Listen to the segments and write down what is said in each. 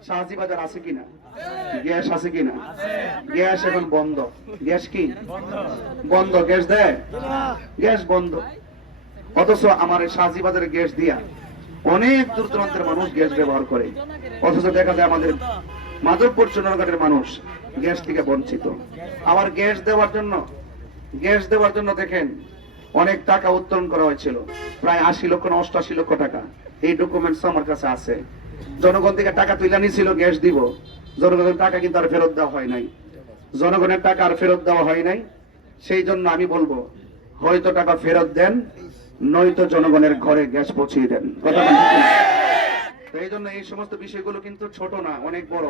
আছে কিনা? গ্যাস আছে কিনা? গ্যাস এখন বন্ধ। গ্যাস কি? বন্ধ। গ্যাস দেয়? গ্যাস বন্ধ। অথচ আমার গ্যাস দিয়া অনেক দূর দূরান্তের মানুষ গ্যাস ব্যবহার করে। অথচ দেখা যায় আমাদের মাধবপুর চুনারঘাটের মানুষ গ্যাস থেকে বঞ্চিত। আবার গ্যাস দেওয়ার জন্য, গ্যাস দেওয়ার জন্য দেখেন অনেক টাকা উত্তোলন করা হয়েছিল। প্রায় আশি লক্ষ না অষ্টআশি লক্ষ টাকা। এই ডকুমেন্টস আমার কাছে আছে। জনগণ থেকে টাকা তুলে নিয়েছিল গ্যাস দিব। জনগণের টাকা কিন্তু আর ফেরত দেওয়া হয় নাই। জনগণের টাকা আর ফেরত দেওয়া হয় নাই। সেই জন্য আমি বলব, হয়তো টাকা ফেরত দেন, নয়তো জনগণের ঘরে গ্যাস পৌঁছিয়ে দেন। এই জন্য এই সমস্ত বিষয়গুলো কিন্তু ছোট না, অনেক বড়।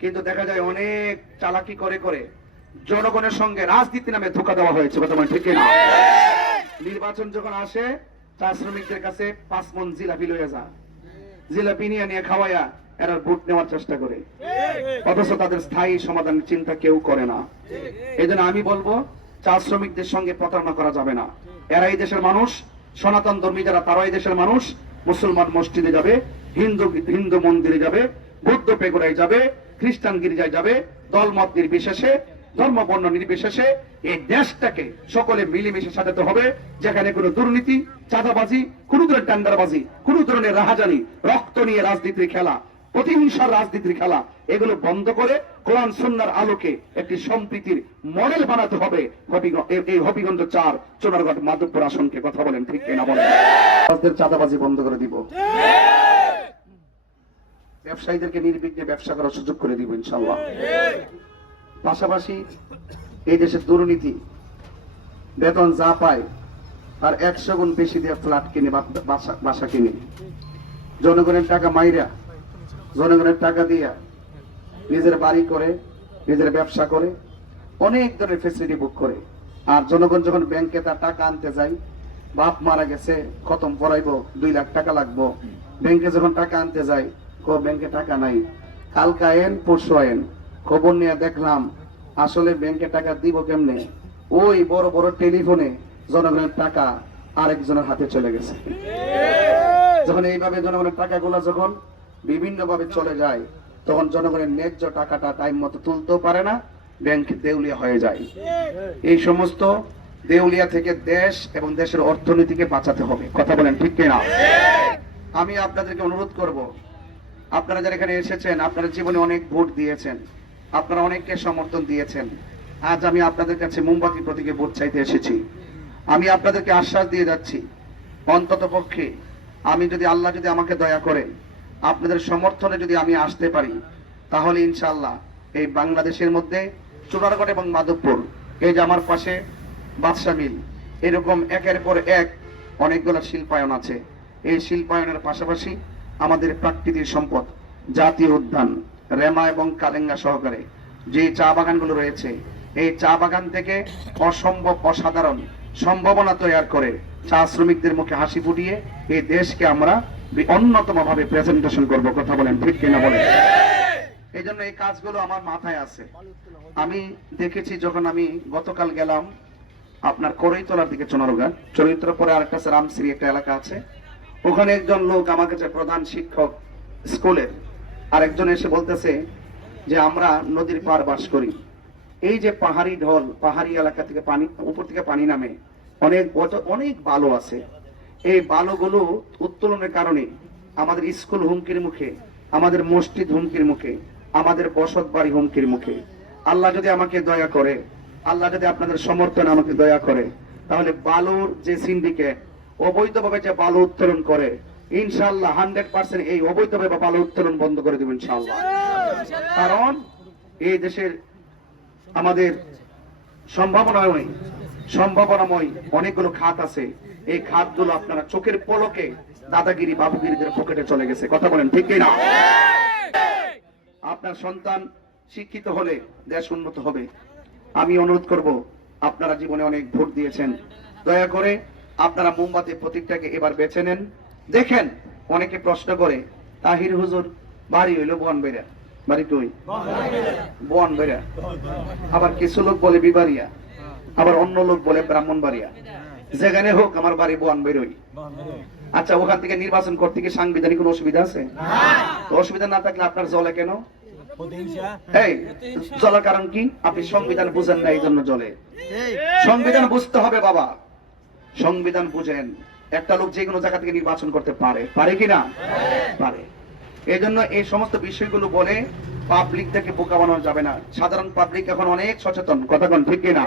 কিন্তু দেখা যায় অনেক চালাকি করে করে জনগণের সঙ্গে রাজনীতি নামে ধোকা দেওয়া হয়েছে, কথা ঠিক না নির্বাচন যখন আসে, চা শ্রমিকদের কাছে পাঁচ মন জিলাপি লইয়া যা। জিলাপি নিয়ে নিয়ে খাওয়াইয়া এরা ভোট নেওয়ার চেষ্টা করে। অথচ তাদের স্থায়ী সমাধানের চিন্তা কেউ করে না। এই আমি বলব চা শ্রমিকদের সঙ্গে প্রতারণা করা যাবে না। এরা এই দেশের মানুষ সনাতন ধর্মী যারা তারা এই দেশের মানুষ। মুসলমান মসজিদে যাবে হিন্দু হিন্দু মন্দিরে যাবে বৌদ্ধ পেগোড়ায় যাবে খ্রিস্টান গির্জায় যাবে দল দলমত নির্বিশেষে ধর্ম বর্ণ নির্বিশেষে এই দেশটাকে সকলে মিলেমিশে সাজাতে হবে, যেখানে কোনো দুর্নীতি, চাঁদাবাজি, কোনো ধরনের টেন্ডারবাজি, কোনো ধরনের রাহাজানি, রক্ত নিয়ে রাজনীতির খেলা, প্রতিহিংসার রাজনীতির খেলা, এগুলো বন্ধ করে কোরআন সন্ন্যার আলোকে একটি সম্প্রীতির মডেল বানাতে হবে। এই- হবিগঞ্জ চার চোনারঘাট মাধবপুর আসনকে কথা বলেন, ঠিক কিনা বলেন? চাঁদাবাজি বন্ধ করে দিব। ব্যবসায়ীদেরকে নির্বিঘ্নে ব্যবসা করার সুযোগ করে দিব, ইনশাল্লাহ। পাশাপাশি এই দেশের দুর্নীতি, বেতন যা পায় তার একশো গুণ বেশি দিয়ে ফ্ল্যাট কিনে বাসা- কিনে। জনগণের টাকা মাইরা, জনগণের টাকা দিয়া নিজের বাড়ি করে, নিজের ব্যবসা করে, অনেক ধরনের ফেসিলিটি বুক করে। আর জনগণ যখন ব্যাংকে তার টাকা আনতে যায়, বাপ মারা গেছে, খতম পড়াইবো, দুই লাখ টাকা লাগবো। ব্যাংকে যখন টাকা আনতে যায়, কো ব্যাংকে টাকা নাই। কালকা আয়েন পরশু খবর নিয়ে দেখলাম আসলে ব্যাংকে টাকা দিব কেমনে? ওই বড় বড় টেলিফোনে জনগণের টাকা আরেকজনের হাতে চলে গেছে। যখন এইভাবে জনগণের টাকাগুলো যখন বিভিন্ন ভাবে চলে যায়, তখন জনগণের ন্যায্য টাকাটা টাইম মতো তুলতেও পারে না, ব্যাংক দেউলিয়া হয়ে যায়। এই সমস্ত দেউলিয়া থেকে দেশ এবং দেশের অর্থনীতিকে বাঁচাতে হবে। কথা বলেন ঠিক কিনা? আমি আপনাদেরকে অনুরোধ করব, আপনারা যারা এখানে এসেছেন, আপনারা জীবনে অনেক ভোট দিয়েছেন। আপনারা অনেককে সমর্থন দিয়েছেন। আজ আমি আপনাদের কাছে মোমবাতি প্রতীকে ভোট চাইতে এসেছি। আমি আপনাদেরকে আশ্বাস দিয়ে যাচ্ছি, অন্তত পক্ষে আমি যদি আল্লাহ যদি আমাকে দয়া করে, আপনাদের সমর্থনে যদি আমি আসতে পারি, তাহলে ইনশাআল্লাহ এই বাংলাদেশের মধ্যে চুনারগড় এবং মাধবপুর, এই যে আমার পাশে বাদশা মিল, এরকম একের পর এক অনেকগুলো শিল্পায়ন আছে। এই শিল্পায়নের পাশাপাশি আমাদের প্রাকৃতিক সম্পদ, জাতীয় উদ্যান। রেমা এবং কালেঙ্গা সহকারে যে চা বাগানগুলো রয়েছে, এই চা বাগান থেকে অসম্ভব অসাধারণ সম্ভাবনা তৈরি করে চা শ্রমিকদের মুখে হাসি ফুটিয়ে এই দেশকে আমরা অন্যতম ভাবে প্রেজেন্টেশন করব, কথা বলেন, ঠিক কিনা বলেন? এই জন্য এই কাজগুলো আমার মাথায় আছে। আমি দেখেছি যখন আমি গতকাল গেলাম আপনার করইতলার দিকে চনারগা চরিত্র পরে আরেকটা আছে রামশ্রী একটা এলাকা আছে। ওখানে একজন লোক, আমার কাছে প্রধান শিক্ষক, স্কুলের আরেকজন এসে বলতেছে যে, আমরা নদীর পার বাস করি। এই যে পাহাড়ি ঢল, পাহাড়ি এলাকা থেকে পানি, উপর থেকে পানি নামে, অনেক অনেক বালু আছে। এই বালুগুলো উত্তোলনের কারণে আমাদের স্কুল হুমকির মুখে, আমাদের মসজিদ হুমকির মুখে, আমাদের বসত বাড়ি হুমকির মুখে। আল্লাহ যদি আমাকে দয়া করে, আল্লাহ যদি আপনাদের সমর্থন আমাকে দয়া করে, তাহলে বালুর যে সিন্ডিকেট, অবৈধভাবে যে বালু উত্তোলন করে ইনশাল্লাহ হান্ড্রেড পার্সেন্ট এই অবৈধভাবে বালু উত্তোলন বন্ধ করে দেবেন ইনশাল্লাহ কারণ এই দেশের আমাদের সম্ভাবনাময় সম্ভাবনাময় অনেকগুলো খাত আছে। এই খাতগুলো আপনারা চোখের পলকে দাদাগিরি, বাবুগিরিদের পকেটে চলে গেছে। কথা বলেন, ঠিক না আপনার সন্তান শিক্ষিত হলে দেশ উন্নত হবে। আমি অনুরোধ করব, আপনারা জীবনে অনেক ভোট দিয়েছেন। দয়া করে আপনারা মোমবাতি প্রতীকটাকে এবার বেছে নেন। দেখেন, অনেকে প্রশ্ন করে, তাহির হুজুর, বাড়ি হইল বন বেড়া। বাড়ি কই? বন বেড়া। আবার কিছু লোক বলে বিবারিয়া আবার অন্য লোক বলে ব্রাহ্মণবাড়িয়া। যেখানে হোক, আমার বাড়ি বন বেরোই আচ্ছা ওখান থেকে নির্বাচন করতে কি সাংবিধানিক কোনো অসুবিধা আছে? অসুবিধা না থাকলে আপনার জলে কেন? এই, জলের কারণ কি? আপনি সংবিধান বুঝেন না এই জন্য জলে। সংবিধান বুঝতে হবে, বাবা। সংবিধান বুঝেন। একটা লোক যে কোনো জায়গা থেকে নির্বাচন করতে পারে। পারে কি না? পারে। এই জন্য এই সমস্ত বিষয়গুলো বলে পাবলিক থেকে বোকা বানানো যাবে না। সাধারণ পাবলিক এখন অনেক সচেতন। কথা কোন ঠিক কিনা?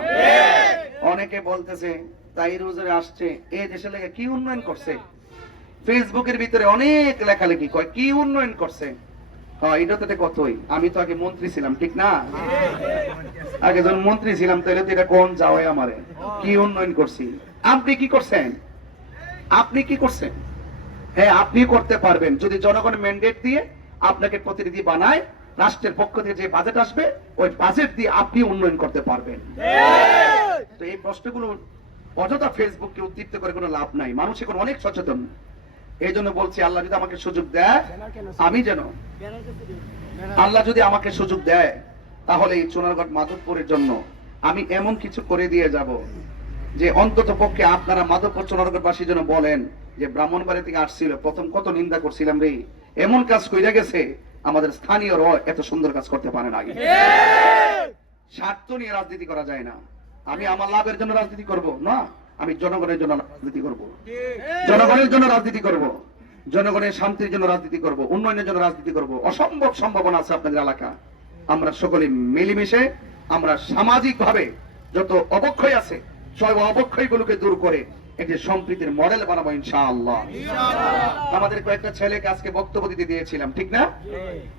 অনেকে বলতেছে তাই রোজে আসছে এই দেশে লেগে কি উন্নয়ন করছে? ফেসবুকের ভিতরে অনেক লেখালেখি কয়, কি উন্নয়ন করছে? হ্যাঁ এটা তো কতই? আমি তো আগে মন্ত্রী ছিলাম, ঠিক না? আগে যখন মন্ত্রী ছিলাম, তাহলে তো এটা কোন যাওয়াই আমারে? কি উন্নয়ন করছি? আপনি কি করছেন? আপনি কি করছেন? হ্যাঁ আপনি করতে পারবেন। যদি জনগণ ম্যান্ডেট দিয়ে আপনাকে প্রতিনিধি বানায় রাষ্ট্রের পক্ষ থেকে যে বাজেট আসবে ওই বাজেট দিয়ে আপনি উন্নয়ন করতে পারবেন। তো এই প্রশ্নগুলো অযথা ফেসবুককে উদ্দীপ্ত করে কোনো লাভ নাই। মানুষ এখন অনেক সচেতন। এই জন্য বলছি আল্লাহ যদি আমাকে সুযোগ দেয় আমি যেন আল্লাহ যদি আমাকে সুযোগ দেয় তাহলে এই সোনারগড় মাধবপুরের জন্য আমি এমন কিছু করে দিয়ে যাব। যে অন্তত পক্ষে আপনারা মাধবপুর সোনারগড়বাসীর জন্য বলেন যে ব্রাহ্মণবাড়ি থেকে আসছিল, প্রথম কত নিন্দা করছিলাম রে? এমন কাজ কইরা গেছে, আমাদের স্থানীয় র এত সুন্দর কাজ করতে পারে না স্বার্থ নিয়ে রাজনীতি করা যায় না। আমি আমার লাভের জন্য রাজনীতি করব, না? আমি জনগণের জন্য রাজনীতি করব। জনগণের জন্য রাজনীতি করব। জনগণের শান্তির জন্য রাজনীতি করব, উন্নয়নের জন্য রাজনীতি করব। অসম্ভব সম্ভাবনা আছে আপনাদের এলাকা। আমরা সকলে মিলেমিশে, আমরা সামাজিক ভাবে যত অবক্ষয় সব অবক্ষয় গুলোকে দূর করে একটি সম্প্রীতির মডেল বানাবো ইনশাআল্লাহ। আমাদের কয়েকটা ছেলেকে আজকে বক্তব্য দিতে দিয়েছিলাম ঠিক না?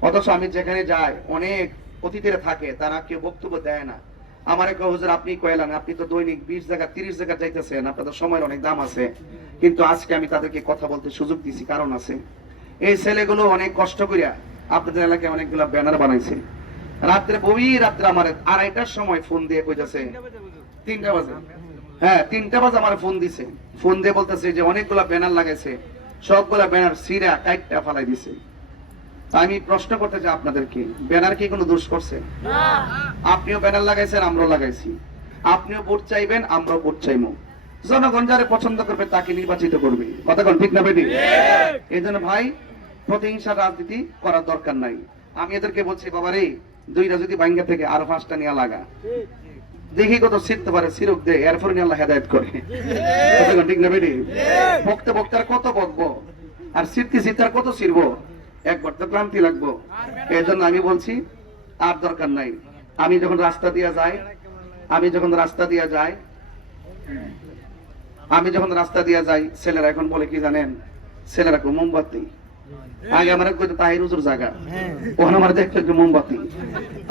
অথচ আমি যেখানে যাই অনেক অতিথিরা থাকে তারা কেউ বক্তব্য দেয় না। আমার এক হুজুর আপনি কয়েলেন আপনি তো দৈনিক বিশ জায়গা তিরিশ জায়গা যাইতেছেন আপনাদের সময়ের অনেক দাম আছে। কিন্তু আজকে আমি তাদেরকে কথা বলতে সুযোগ দিছি কারণ আছে। এই ছেলেগুলো অনেক কষ্ট করিয়া আপনাদের এলাকায় অনেকগুলো ব্যানার বানাইছে। রাত্রে বই রাত্রে আমার আড়াইটার সময় ফোন দিয়ে কইতাছে তিনটা বাজে। হ্যাঁ তিনটা বাজে আমার ফোন দিছে। ফোন দিয়ে বলতেছে যে অনেকগুলা ব্যানার লাগাইছে। সবগুলা ব্যানার সিরা কাইটটা ফালাই দিছে। আমি প্রশ্ন করতে চাই আপনাদেরকে ব্যানার কি কোনো দোষ করছে? আপনিও ব্যানার লাগাইছেন আমরাও লাগাইছি। আপনিও ভোট চাইবেন আমরাও ভোট চাইব জনগণ যারে পছন্দ করবে তাকে নির্বাচিত করবে। কতক্ষণ ঠিক না বেটি? এই জন্য ভাই প্রতিহিংসার রাজনীতি করার দরকার নাই। আমি এদেরকে বলছি বাবা রে দুইটা যদি বাইঙ্গা থেকে আরও পাঁচটা নিয়ে লাগা। দেখি কত শিখতে পারে সিরক দে এরপরে নিয়ে আল্লাহ হেদায়ত করে। ঠিক না বেটি? বক্তে বক্তে আর কত বকবো? আর সিরতে সিরতে আর কত সিরবো? একবার তো ক্লান্তি লাগবো। এই জন্য আমি বলছি, আর দরকার নাই। আমি যখন রাস্তা দিয়ে যাই, আমি যখন রাস্তা দিয়ে যাই, আমি যখন রাস্তা দিয়ে যাই, ছেলেরা এখন বলে কি জানেন? ছেলেরা মোমবাতি। আগে আমার তাহির হুজুর জায়গা ওখানে আমার দেখতে একটু মোমবাতি।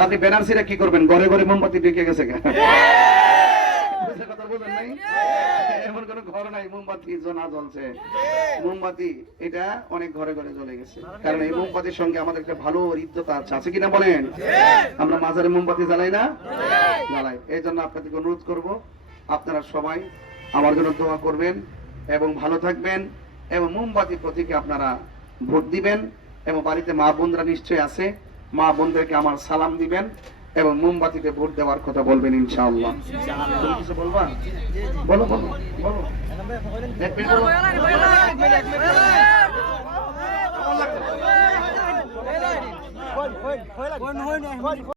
আপনি ব্যানার সিরা কি করবেন? ঘরে ঘরে মোমবাতি ঢুকে গেছে গা। কথা বোঝেন নাই? এমন কোন ঘর নাই মোমবাতি জোনা জ্বলছে। মোমবাতি এটা অনেক ঘরে ঘরে জ্বলে গেছে। কারণ এই মোমবাতির সঙ্গে আমাদের একটা ভালো হৃদ্যতা আছে। আছে কিনা বলেন? আমরা মাঝারে মোমবাতি জ্বালাই না? জ্বালাই। এই জন্য আপনাদেরকে অনুরোধ করব আপনারা সবাই আমার জন্য দোয়া করবেন এবং ভালো থাকবেন এবং মোমবাতি প্রতীকে আপনারা ভোট দিবেন এবং বাড়িতে মা বোনরা নিশ্চয়ই আছে, মা বোনদেরকে আমার সালাম দিবেন এবং মোমবাতিতে ভোট দেওয়ার কথা বলবেন ইনশাআল্লাহ?